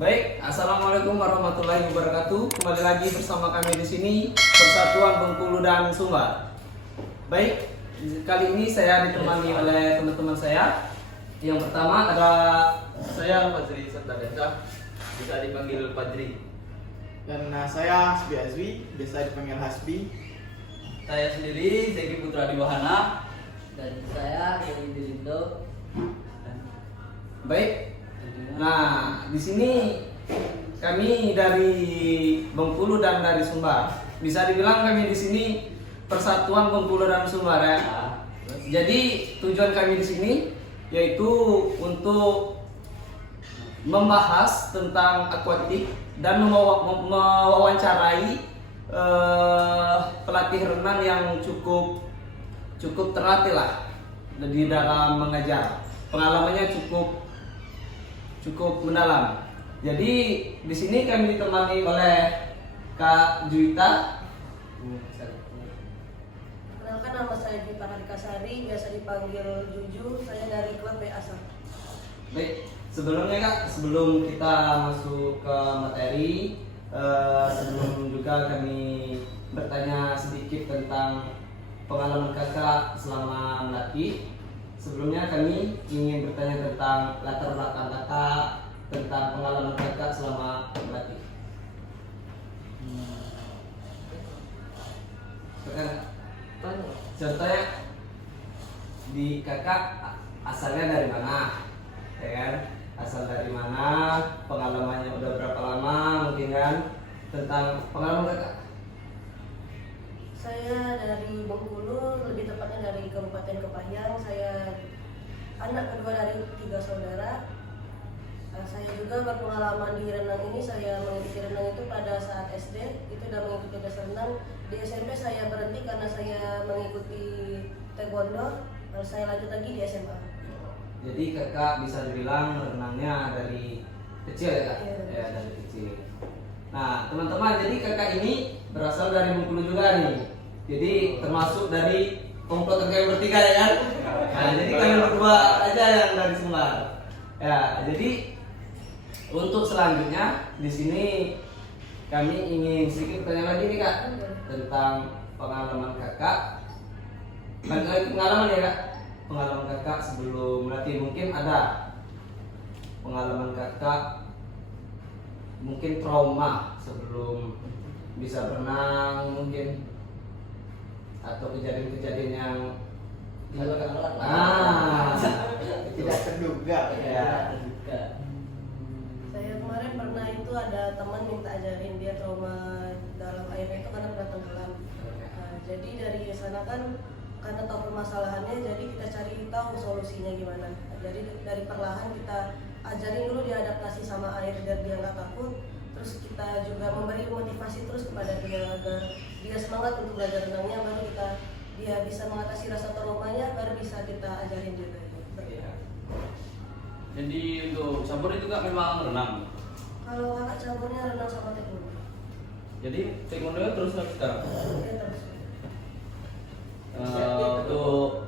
Baik, assalamualaikum warahmatullahi wabarakatuh. Kembali lagi bersama kami di sini Persatuan Bengkulu dan Sumbar. Baik, kali ini saya ditemani oleh teman-teman saya. Yang pertama ada Saya Fadri Sertadensa, bisa dipanggil Fadri. Dan saya Hasbi Azwi, biasa dipanggil Hasbi. Saya sendiri Zeki Putra Diwahana. Dan saya Dewi Dilindo. Baik. Nah, di sini kami dari Bengkulu dan dari Sumbar. Bisa dibilang kami di sini Persatuan Bengkulu dan Sumbar ya. Jadi tujuan kami di sini yaitu untuk membahas tentang akuatik dan mewawancarai pelatih renang yang cukup terlatih lah di dalam mengajar. Pengalamannya cukup mendalam. Jadi di sini kami ditemani oleh Kak Juwita. Perkenalkan, nama saya Juwita Harikasari, biasa dipanggil Juju. Saya dari klub BASA. Baik, sebelumnya Kak, sebelum kita masuk ke materi, sebelum juga kami bertanya sedikit tentang pengalaman Kakak selama melatih. Sebelumnya kami ingin bertanya tentang latar belakang Kakak, tentang pengalaman Kakak selama melatih. Contohnya di Kakak asalnya dari mana, ya kan? Asal dari mana, pengalamannya udah berapa lama, mungkin kan? Tentang pengalaman Kakak. Saya dari Bengkulu, lebih tepatnya dari Kabupaten Kepanjang. Saya anak kedua dari 3 saudara. Saya juga berpengalaman di renang ini. Saya mengikuti renang itu pada saat SD, itu sudah mengikuti les renang. Di SMP saya berhenti karena saya mengikuti taekwondo. Lalu saya lanjut lagi di SMA. Jadi Kakak bisa dibilang renangnya dari kecil ya Kak? Iya. Ya, dari kecil. Nah teman-teman, jadi Kakak ini berasal dari Bengkulu juga nih. Jadi termasuk dari komplotan kami bertiga ya kan? Nah jadi kami berdua aja yang dari Sumbar. Ya, jadi untuk selanjutnya di sini kami ingin sedikit bertanya lagi nih Kak tentang pengalaman Kakak. Balik lagi pengalaman ya Kak. Pengalaman Kakak sebelum melatih, mungkin ada pengalaman Kakak mungkin trauma sebelum bisa berenang mungkin, atau kejadian-kejadian yang Tidak terduga. ya. Saya kemarin pernah itu ada teman minta ajarin, dia trauma dalam air itu karena pernah tenggelam. Jadi dari sana kan karena tahu permasalahannya, jadi kita cari tahu solusinya gimana. Jadi dari perlahan kita ajarin dulu dia adaptasi sama air biar dia nggak takut. Terus kita juga memberi motivasi terus kepada dia agar dia semangat untuk belajar renangnya, baru dia bisa mengatasi rasa traumanya, baru bisa kita ajarin juga. Jadi untuk campur itu Kak memang renang. Kalau kakak campurnya renang sama taekwondo. Jadi taekwondo terus sampai sekarang. Ya, terus. Untuk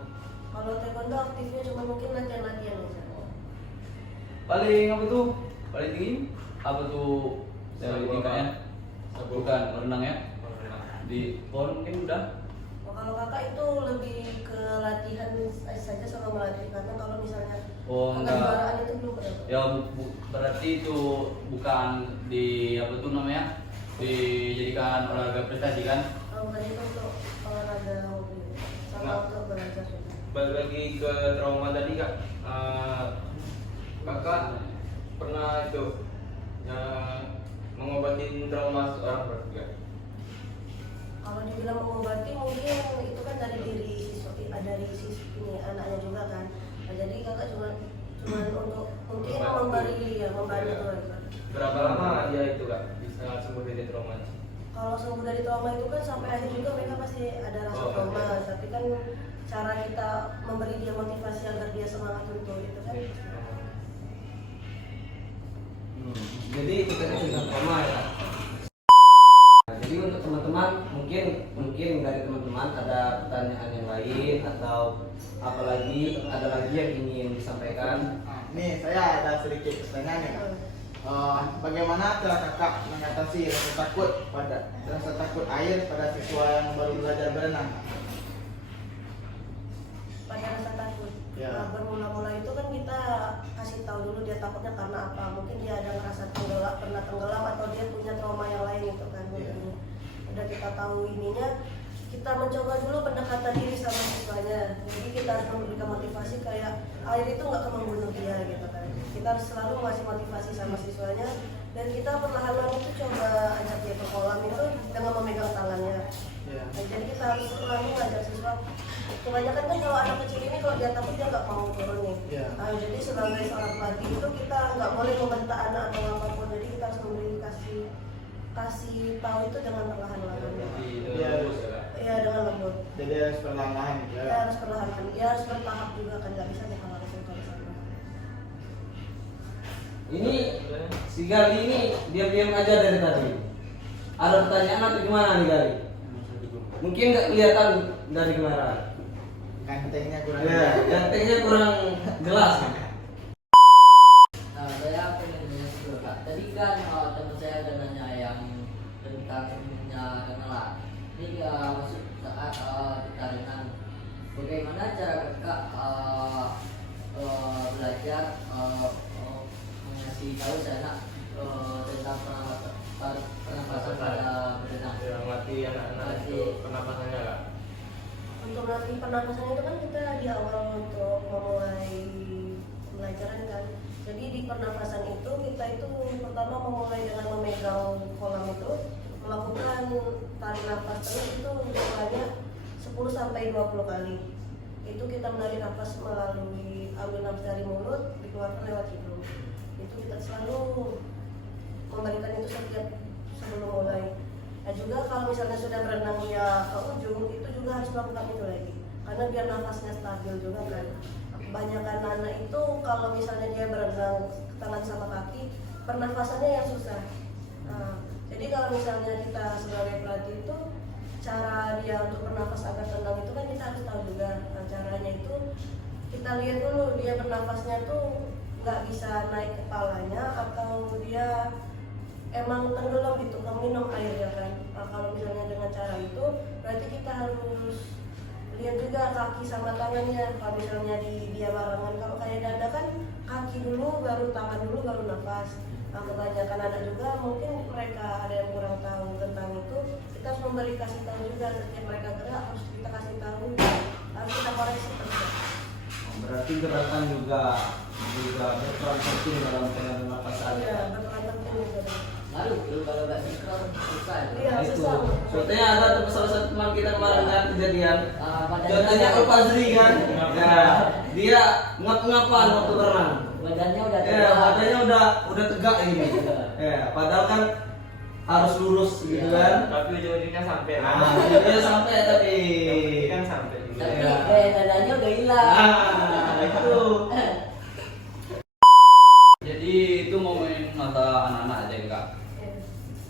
Kalau taekwondo aktifnya cuma mungkin latihan-latihan aja. paling apa tuh? Paling tinggi apa tuh? Saya tingkatnya. Bukan renang ya. Di pon mungkin udah. Kalau kakak itu lebih ke latihan saja sama melatih, karena kalau misalnya Oh, kakak enggak. juaraan itu belum pernah. Ya berarti itu bukan di apa tuh namanya? Dijadikan olahraga prestasi kan? Kalau bukan itu untuk olahraga hobi sama Nah. untuk belajar juga. Balik lagi ke trauma tadi Kak. Kakak pernah itu mengobatin trauma seorang berarti Kak? Kalau dibilang mengobati mungkin itu kan dari diri dari sisi ini anaknya juga kan. Nah, jadi kakak cuma untuk mungkin membantu aja. Berapa lama dia itu Kak bisa sembuh dari traumanya? Kalau sembuh dari trauma itu kan sampai akhir juga mereka pasti ada rasa Oh, trauma, oke. tapi kan cara kita memberi dia motivasi agar dia semangat untuk itu kan. Jadi itu tadi tentang trauma ya Kak. Nah, jadi untuk teman-teman mungkin dari teman-teman ada pertanyaan yang lain atau apalagi ada lagi yang ingin disampaikan. Nih saya ada sedikit pertanyaan ya. bagaimana cara kakak mengatasi rasa takut air pada siswa yang baru belajar berenang? Pada rasa takut. Ya. Nah, bermula-mula itu kan kita kasih tahu dulu dia takutnya karena apa. Mungkin dia ada ngerasa tenggelam, pernah tenggelam atau dia punya trauma yang lain gitu kan. Ya. Udah kita tahu ininya, kita mencoba dulu pendekatan diri sama siswanya. Jadi kita harus memberikan motivasi kayak air itu nggak akan membunuh dia gitu kan. Kita harus selalu ngasih motivasi sama siswanya dan kita perlahan-lahan itu coba ajak dia ke kolam itu dengan memegang tangannya. Ya. Nah, jadi kita harus selalu ngajak siswa. Kebanyakan kan kalau anak kecil ini kalau dia takut dia nggak mau turun nih. Ya. Nah, jadi sebagai seorang pelatih itu kita nggak boleh membentak anak atau apapun. Jadi kita harus memberi kasih tahu itu dengan perlahan-lahan. Jadi Iya. bagus ya kak. Iya dengan lembut. Jadi harus perlahan-lahan gitu Dia ya. harus perlahan, dia harus bertahap juga kan nggak bisa kita langsung ke sana. Ini si Gali ini diam-diam aja dari tadi. Ada pertanyaan atau gimana nih Gali? Mungkin nggak kelihatan dari kemarin. Gantengnya kurang. Ya, gantengnya kurang jelas. Nah, saya pengen nanya juga kak. Tadi kan teman saya ada nanya yang tentang minimnya kenalan. Ini masuk saat kita renang. Bagaimana cara kakak belajar mengasih tahu saya tentang pernapasan pada berenang? Ya, melatih anak-anak itu pernapasannya kak. Untuk melatih pernapasan itu kan kita di awal untuk memulai pembelajaran kan. Jadi di pernapasan itu kita itu pertama memulai dengan memegang kolam itu, melakukan tarik nafas terus itu jumlahnya 10 sampai 20 kali. Itu kita menarik nafas melalui ambil nafas dari mulut, dikeluarkan lewat hidung. Itu kita selalu memberikan itu setiap sebelum mulai. Nah juga kalau misalnya sudah berenang ya ke ujung itu juga harus melakukan itu lagi karena biar nafasnya stabil juga kan. Kebanyakan anak itu kalau misalnya dia berenang tangan sama kaki pernafasannya yang susah. Nah, jadi kalau misalnya kita sebagai pelatih itu cara dia untuk bernafas agar tenang itu kan kita harus tahu juga. Nah, caranya itu kita lihat dulu dia bernafasnya tuh nggak bisa naik kepalanya atau dia emang tenggelam gitu, minum air ya kan. Nah, kalau misalnya dengan cara itu berarti kita harus lihat juga kaki sama tangannya. Kalau misalnya dia barengan, kalau kayak dada kan kaki dulu baru tangan dulu baru nafas. Nah, kebanyakan anak juga mungkin mereka ada yang kurang tahu tentang itu. Kita harus memberi kasih tahu juga setiap mereka gerak harus kita kasih tahu, harus kita koreksi terus. Berarti gerakan juga berperan penting dalam pernapasan. Iya, berperan penting juga. Lalu kalau nggak sinkron susah. Iya, Nah, itu. susah. Contohnya ada tuh salah satu teman kita kemarin kan kejadian. Badannya Contohnya Al Fazri kan. Ya, dia ngap-ngapan waktu berenang. badannya udah Ya, tegak. badannya udah tegak ini. Ya, padahal kan harus lurus gitu kan. Tapi ujung-ujungnya sampai. Nah, dia sampai tapi. Yang penting kan sampai juga. Tapi Iya. gaya dadanya udah hilang. Nah, itu. Jadi itu ngomongin mata anak-anak aja enggak. Iya.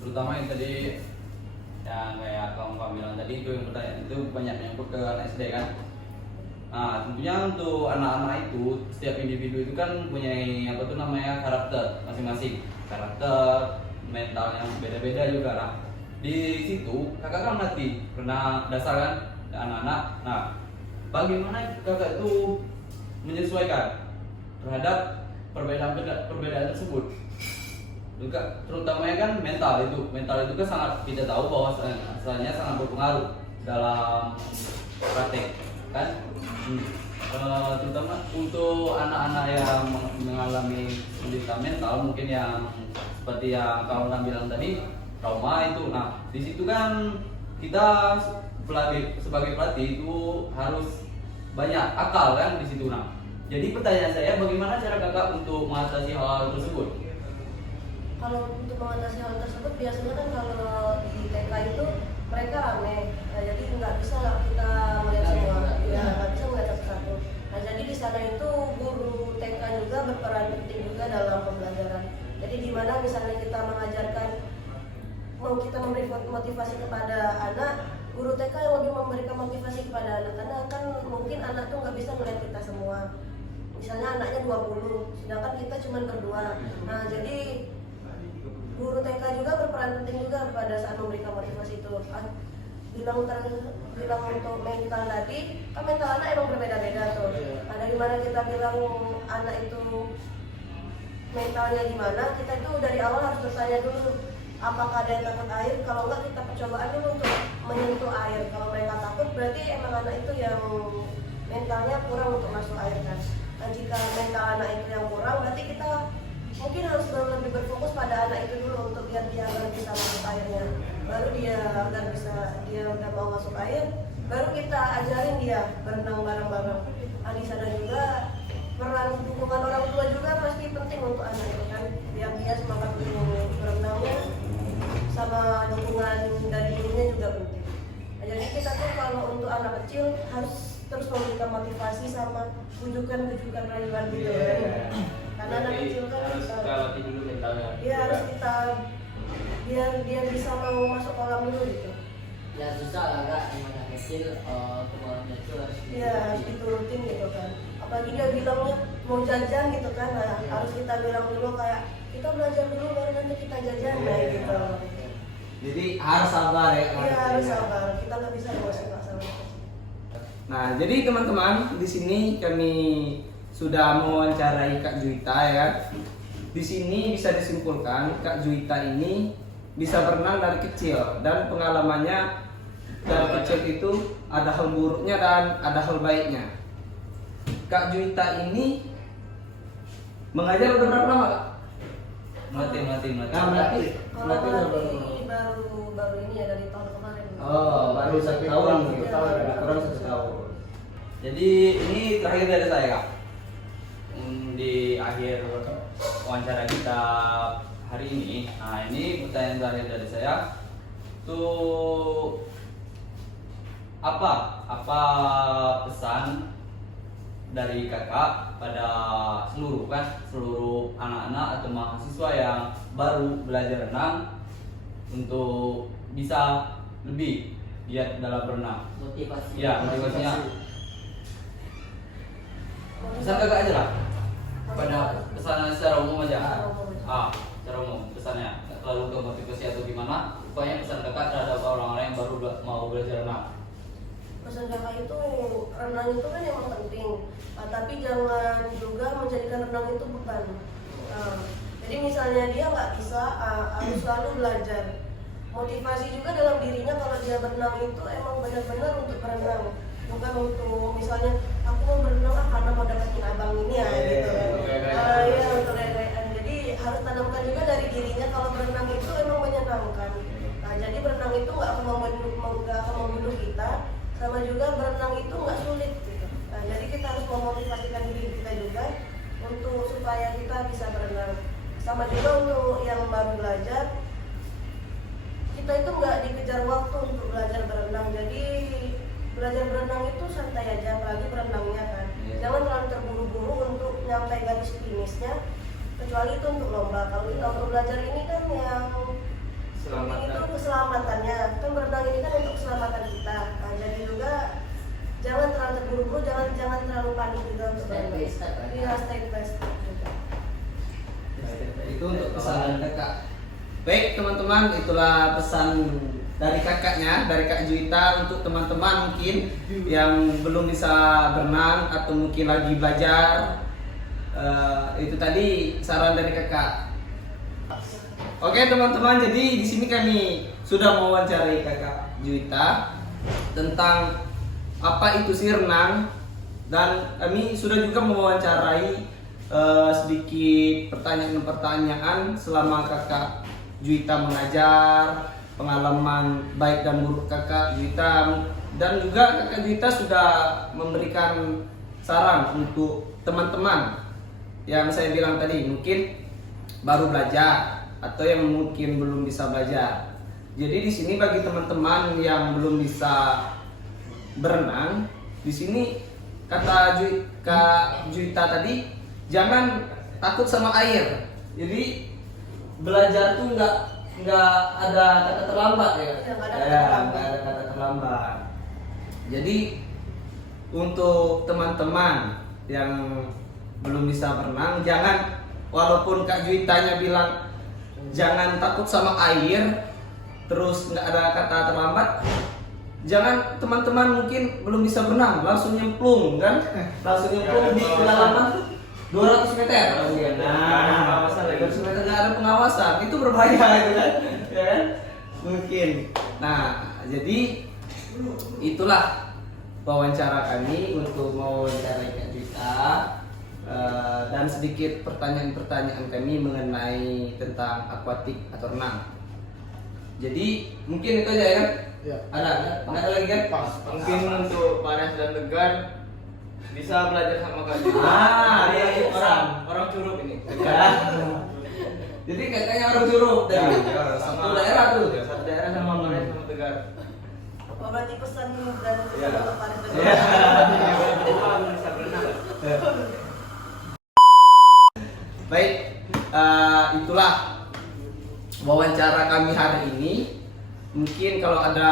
Terutama yang tadi yang kayak kamu bilang tadi itu yang pertanyaan itu banyak menyangkut ke anak SD kan. Nah tentunya untuk anak-anak itu setiap individu itu kan punya apa tuh namanya karakter masing-masing, karakter mental yang beda-beda juga lah. Di situ kakak kan melatih pernah dasar kan anak-anak. Nah bagaimana kakak itu menyesuaikan terhadap perbedaan tersebut? Juga terutamanya kan mental itu kan sangat kita tahu bahwa asalnya sangat berpengaruh dalam praktek kan. Terutama untuk anak-anak yang mengalami kesulitan mental mungkin yang seperti yang kawan bilang tadi trauma itu. Nah di situ kan kita sebagai pelatih itu harus banyak akal kan di situ. Nah jadi pertanyaan saya bagaimana cara kakak untuk mengatasi hal tersebut? Kalau untuk mengatasi hal tersebut biasanya kan kalau di TK itu mereka rame, nah, jadi nggak bisa kita melihat semua, ya nggak bisa melihat satu-satu. Nah jadi di sana itu guru TK juga berperan penting juga dalam pembelajaran. Jadi di mana misalnya kita mengajarkan, mau kita memberi motivasi kepada anak, guru TK yang lebih memberikan motivasi kepada anak karena kan mungkin anak tuh nggak bisa melihat kita semua. Misalnya anaknya 20, sedangkan kita cuma berdua. Nah jadi penting juga pada saat memberikan motivasi itu. Bilang untuk mental tadi, kan mental anak emang berbeda-beda tuh. Ada gimana kita bilang anak itu mentalnya gimana, kita itu dari awal harus bertanya dulu apakah ada yang takut air. Kalau enggak, kita percobaan dulu untuk menyentuh air. Kalau mereka takut, berarti emang anak itu yang mentalnya kurang untuk masuk air kan. Dan jika mental anak itu yang kurang, berarti kita mungkin harus lebih berfokus pada anak itu dulu untuk biar dia bisa masuk airnya. Baru dia udah mau masuk air, baru kita ajarin dia berenang bareng-bareng. Di sana juga peran dukungan orang tua juga pasti penting untuk anak itu kan, biar dia semangat untuk berenangnya, sama dukungan dari ibunya juga penting. Nah, jadi kita tuh kalau untuk anak kecil harus terus memberikan motivasi sama bujukan rayuan gitu kan. Karena anak kecil kan harus kita latih dulu mentalnya. dia harus kita biar dia bisa mau masuk kolam dulu gitu. Ya susah lah kak, yang anak kecil kemauannya itu harus Iya, harus diturutin gitu kan. Apalagi dia bilangnya mau jajan gitu kan, nah harus kita bilang dulu kayak kita belajar dulu baru nanti kita jajan nah gitu. Jadi harus sabar ya. Iya harus sabar, kita nggak bisa emosi Pak sama. Nah, jadi teman-teman, di sini kami sudah mewawancarai Kak Juwita ya. Di sini bisa disimpulkan Kak Juwita ini bisa berenang dari kecil dan pengalamannya dari kecil itu ada hal buruknya dan ada hal baiknya. Kak Juwita ini mengajar udah berapa lama, Kak? Melatih. Nah, melatih Kalau udah berapa lama? ini baru ini ya dari tahun kemarin. Oh, baru 1 tahun, Satu tahun. kurang 1 tahun. Jadi ini terakhir dari saya kak. Di akhir wawancara kita hari ini, nah ini pertanyaan terakhir dari saya. Tuh apa pesan dari kakak pada seluruh anak-anak atau mahasiswa yang baru belajar renang untuk bisa lebih giat dalam berenang? motivasi. Ya, motivasinya. Pesan kakak aja lah. Pada pesan secara umum aja. Secara umum pesannya. Lalu ke motivasi atau gimana? Pokoknya pesan kakak terhadap orang-orang yang baru mau belajar renang. Pesan kakak itu renang itu kan emang penting, tapi jangan juga menjadikan renang itu beban. Jadi misalnya dia nggak bisa harus selalu belajar. Motivasi juga dalam dirinya kalau dia berenang itu emang benar-benar untuk berenang, bukan untuk misalnya aku mau berenang karena mau dapetin abang ini ya gitu. Iya untuk gaya-gayaan. Jadi harus tanamkan juga dari dirinya kalau berenang itu emang menyenangkan. Nah jadi berenang itu nggak akan membunuh kita. Sama juga berenang itu nggak sulit gitu. Nah, jadi kita harus memotivasikan diri kita juga untuk supaya kita bisa berenang. Sama juga untuk yang baru belajar, kita itu nggak dikejar waktu untuk belajar berenang. Jadi belajar berenang itu santai aja, apalagi berenangnya kan. Jangan terlalu terburu-buru untuk nyampe garis finishnya, kecuali itu untuk lomba. Kalau kita untuk belajar ini kan yang Keselamatan. itu keselamatannya, kan berenang ini kan untuk keselamatan kita. Nah, jadi juga jangan terlalu terburu-buru, jangan terlalu panik juga untuk Step by berenang. step, kan? Iya, step by step juga. Itu untuk pesan kakak. Baik teman-teman, itulah pesan dari kakaknya, dari Kak Juwita untuk teman-teman mungkin yang belum bisa berenang atau mungkin lagi belajar. Itu tadi saran dari kakak. Oke teman-teman, jadi di sini kami sudah mewawancarai Kakak Juwita tentang apa itu sih renang, dan kami sudah juga mewawancarai sedikit pertanyaan-pertanyaan selama Kakak Juwita mengajar, pengalaman baik dan buruk Kakak Juwita, dan juga Kakak Juwita sudah memberikan saran untuk teman-teman yang saya bilang tadi mungkin baru belajar atau yang mungkin belum bisa belajar. Jadi di sini bagi teman-teman yang belum bisa berenang, di sini kata Kak Juwita tadi, jangan takut sama air. Jadi belajar tuh nggak ada kata terlambat ya. Nggak ada kata terlambat. Jadi untuk teman-teman yang belum bisa berenang, jangan, walaupun Kak Juwitanya bilang jangan takut sama air, terus nggak ada kata terlambat, jangan teman-teman mungkin belum bisa berenang langsung nyemplung kan, langsung nyemplung di kedalaman 200 meter. Nah, 200 meter nggak ada pengawasan, itu berbahaya gitu kan, ya kan? Mungkin. Nah, jadi itulah wawancara kami untuk mewawancarai Kak Juwita, dan sedikit pertanyaan-pertanyaan kami mengenai tentang akuatik atau renang. Jadi mungkin itu aja ya kan? Ya. Nggak ada lagi kan? Pas. Mungkin untuk Panas dan Tegar bisa belajar sama Kak Juwita. Dia orang Curug ini. ya. Jadi katanya orang Curug dari Ya, satu daerah tuh. Satu daerah sama Panas sama Tegar. Oh, berarti pesan dan Iya. untuk Paris dan Iya. Bisa berenang. Baik, itulah wawancara kami hari ini. Mungkin kalau ada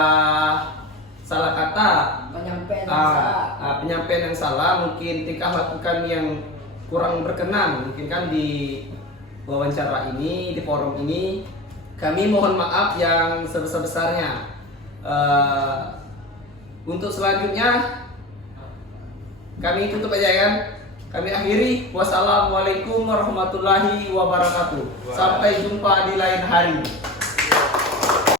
salah kata, Penyampaian yang salah. penyampaian yang salah, mungkin tingkah laku kami yang kurang berkenan, mungkin kan di wawancara ini, di forum ini, kami mohon maaf yang sebesar-besarnya. Untuk selanjutnya kami tutup aja kan. Kami akhiri. Wassalamualaikum warahmatullahi wabarakatuh. Sampai jumpa di lain hari.